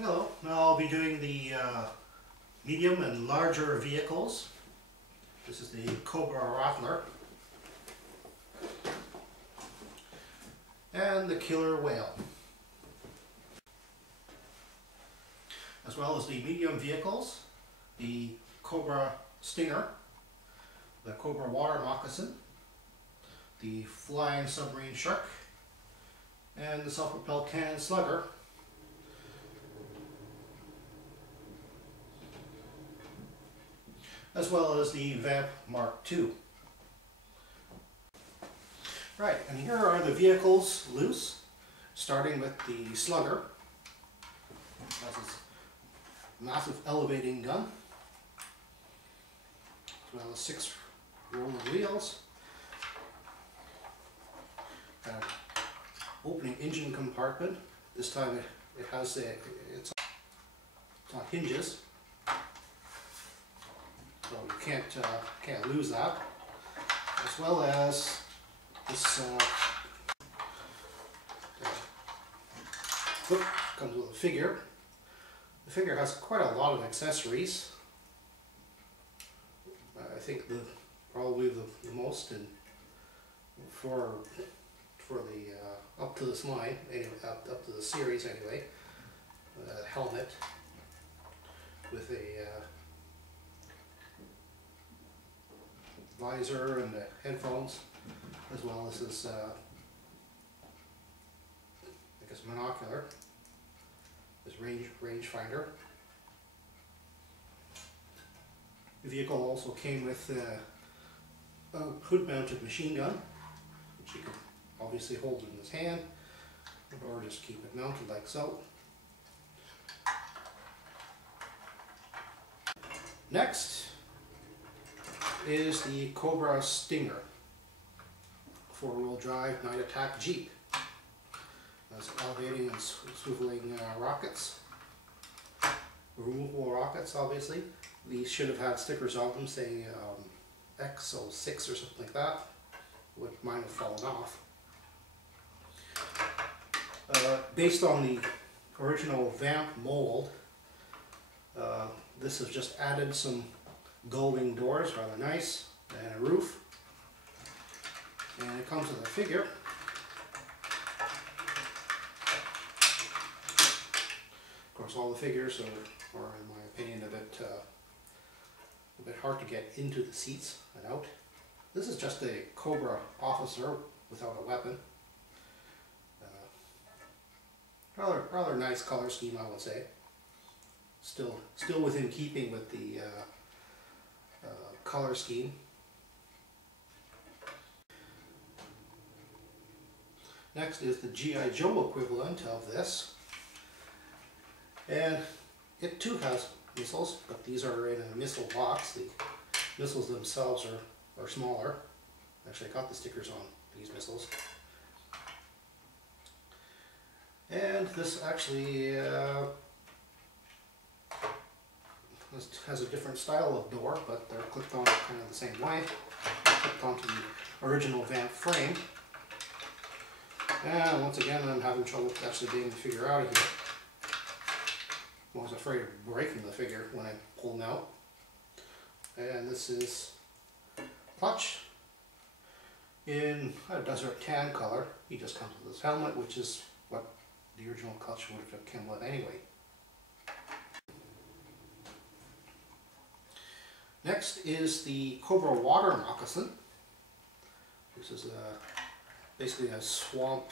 Hello, now I'll be doing the medium and larger vehicles. This is the Cobra Rattler and the Killer Whale, as well as the medium vehicles, the Cobra Stinger, the Cobra Water Moccasin, the Flying Submarine SHARC, and the self-propelled cannon Slugger. As well as the VAMP Mark II. Right, and here are the vehicles loose, starting with the Slugger. That's its massive elevating gun, as well as 6 roll of wheels, opening engine compartment. This time it has it's on hinges. So you can't lose that, as well as this hook comes with a figure. The figure has quite a lot of accessories. I think probably the most, and for the up to this line, anyway, up to the series anyway. Helmet with a visor and the headphones, as well as this I guess monocular, this range finder. The vehicle also came with a hood-mounted machine gun, which you can obviously hold in his hand, or just keep it mounted like so. Next is the Cobra Stinger, 4-wheel drive night attack Jeep. That's elevating and swiveling rockets, removable rockets obviously. These should have had stickers on them saying X06 or something like that. Mine have fallen off. Based on the original VAMP mold, this has just added some gull-wing doors, rather nice, and a roof. And it comes with a figure. Of course, all the figures are in my opinion, a bit hard to get into the seats and out. This is just a Cobra officer without a weapon. Rather nice color scheme, I would say. Still within keeping with the color scheme. Next is the G.I. Joe equivalent of this, and it too has missiles, but these are in a missile box. The missiles themselves are smaller. Actually, I got the stickers on these missiles. And this actually has a different style of door, but they're clipped on kind of the same way. Clipped onto the original VAMP frame. And once again, I'm having trouble actually getting the figure out of here. I was afraid of breaking the figure when I pulled them out. And this is Clutch in a desert tan color. He just comes with his helmet, which is what the original Clutch would have come with anyway. Next is the Cobra Water Moccasin. This is basically a swamp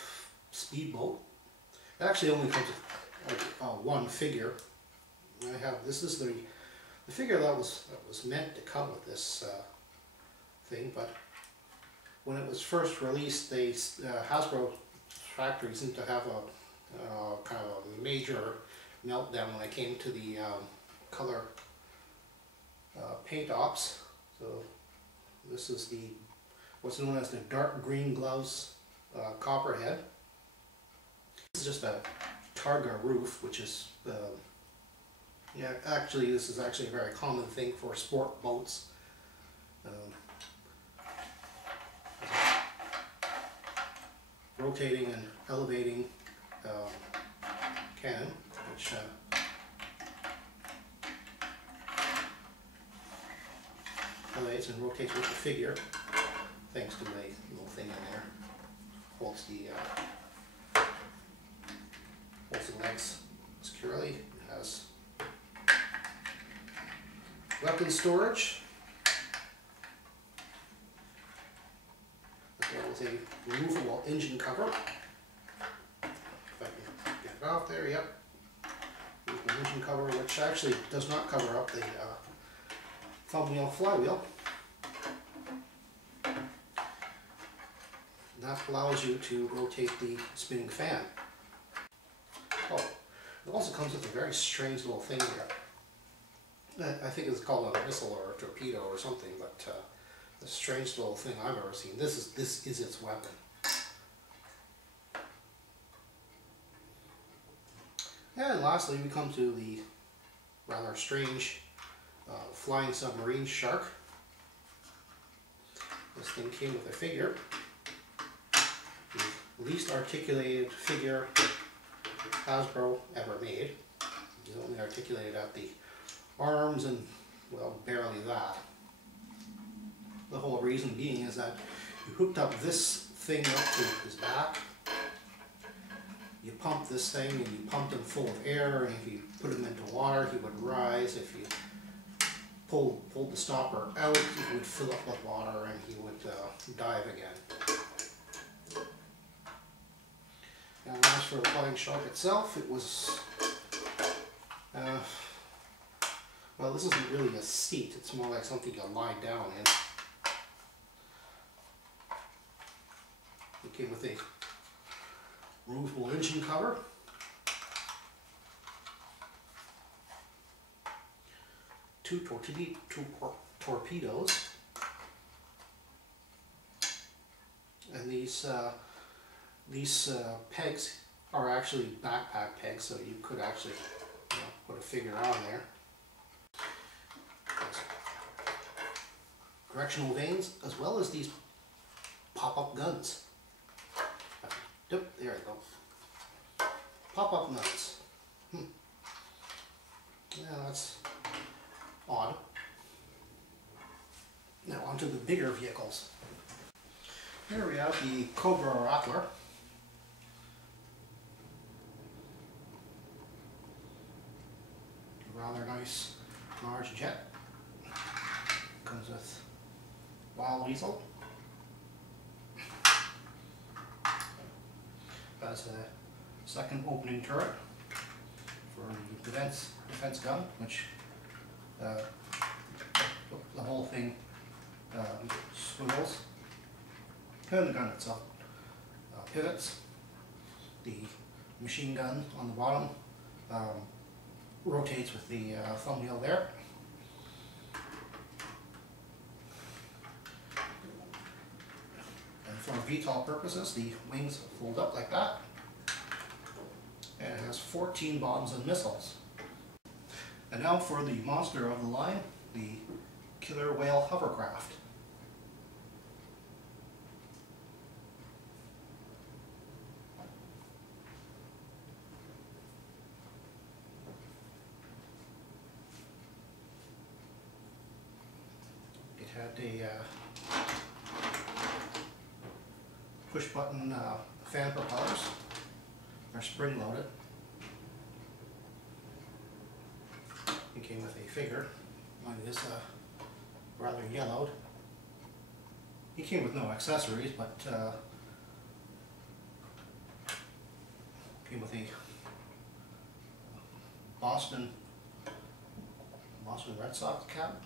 speedboat. It actually only comes with one figure. This is the figure that was meant to come with this thing, but when it was first released, Hasbro factory seemed to have a kind of a major meltdown when it came to the color paint ops. So this is what's known as the dark green gloves copperhead. This is just a targa roof, which is this is actually a very common thing for sport boats. Rotating and elevating cannon, which articulates and rotates with the figure, thanks to a little thing in there. Holds the legs securely. It has weapon storage, as well as a removable engine cover. If I can get it off there, yep. Removable engine cover, which actually does not cover up the thumbwheel flywheel. That allows you to rotate the spinning fan. Oh, it also comes with a very strange little thing here. I think it's called a missile or a torpedo or something, but the strangest little thing I've ever seen. This is its weapon. And lastly, we come to the rather strange flying submarine SHARC. This thing came with a figure. The least articulated figure Hasbro ever made. He's only articulated at the arms and, well, barely that. The whole reason being is that you hooked up this thing up to his back, you pumped this thing and you pumped him full of air, and if you put him into water he would rise. If you pulled the stopper out, he would fill up with water and he would dive again. And as for the flying SHARC itself, it was, well, this isn't really a seat, it's more like something you lie down in. It came with a removable engine cover, two torpedoes, and these pegs are actually backpack pegs, so you could actually, you know, put a figure on there. Directional vanes, as well as these pop-up guns. Yep, there you go. Pop-up guns. Yeah, that's odd. Now onto the bigger vehicles. Here we have the Cobra Rattler. Rather nice large jet. Comes with wild weasel. Has a second opening turret for the defense gun, which the whole thing swivels. And the gun itself pivots. The machine gun on the bottom rotates with the thumbwheel there. And for VTOL purposes, the wings fold up like that. And it has 14 bombs and missiles. And now for the monster of the line, the killer whale hovercraft. It had a push button fan propellers. They're spring loaded. It came with a figure. Mine is rather yellowed. He came with no accessories, but came with a Boston Red Sox cap.